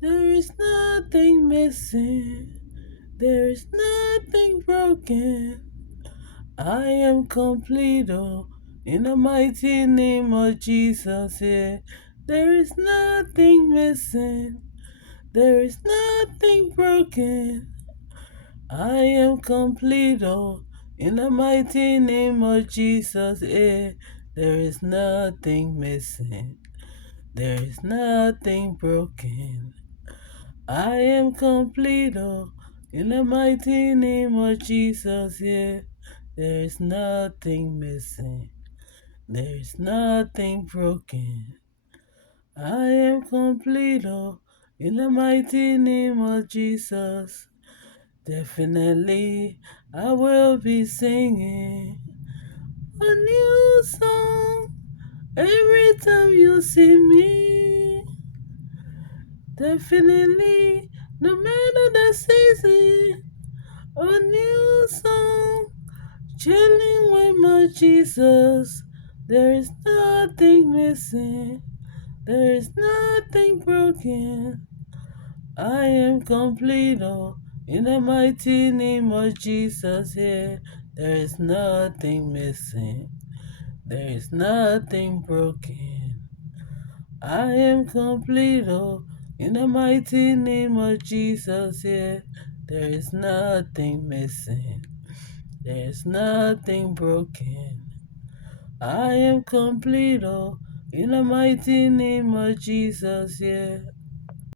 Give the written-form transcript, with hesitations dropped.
There is nothing missing. There is nothing broken. I am complete, oh, in the mighty name of Jesus, yeah. There is nothing missing. There is nothing broken. I am complete, oh, in the mighty name of Jesus, yeah. There is nothing missing. There is nothing broken. I am complete, oh, in the mighty name of Jesus, yeah. There is nothing missing. There is nothing broken. I am complete, oh, in the mighty name of Jesus. Definitely, I will be singing a new song every time you see me. Definitely, no matter the season, a new song, chilling with my Jesus. There is nothing missing, there is nothing broken. I am complete, oh, in the mighty name of Jesus, yeah. There is nothing missing, there is nothing broken. I am complete, oh, in the mighty name of Jesus, yeah. There is nothing missing, there is nothing broken. I am complete, oh, in the mighty name of Jesus, yeah.